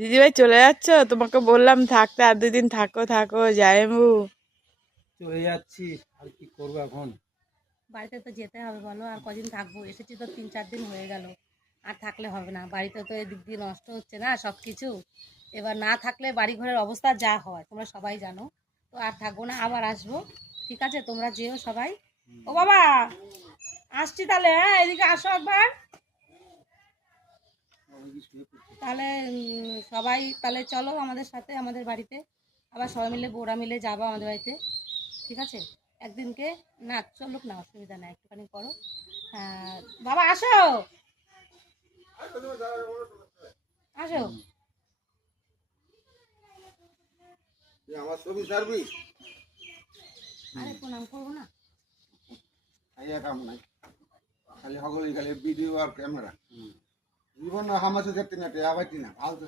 দিদিভাই চলে যাচ্ছ? তোমাকে বললাম থাকতে, আর 2 দিন থাকো থাকো জায়েমু। চলে যাচ্ছি, আর কি করবো এখন। বাড়িতে তো যেতে হবে বলো, আর কদিন থাকবো? এসেছি তো 3-4 দিন হয়ে গেল, আর থাকলে হবে না। বাড়িতে তো এদিক দিয়ে নষ্ট হচ্ছে না সব কিছু। এবার না থাকলে বাড়ি ঘরের অবস্থা যা হয় তোমরা সবাই জানো। তো আর থাকবো না, আবার আসবো। ঠিক আছে, তোমরা যেও সবাই। ও বাবা, আসছি তাহলে। হ্যাঁ, এদিকে আসো একবার। তাহলে সবাই তাহলে চলো আমাদের সাথে, আমাদের বাড়িতে। আবার সবাই মিলে বউরা মিলে যাবো আমাদের বাড়িতে। ঠিক আছে, একদিনকে। না চলুক না, অসুবিধা নাই, একটুখানি করো। বাবা আসো, আসো। আমার ছবি ছাড়বি? আরে প্রণাম করবো না? কাম নাই, খালি সকলে খালি ভিডিও আর ক্যামেরা। জীবন হামাসে দেখতে না, আবার না ফালতু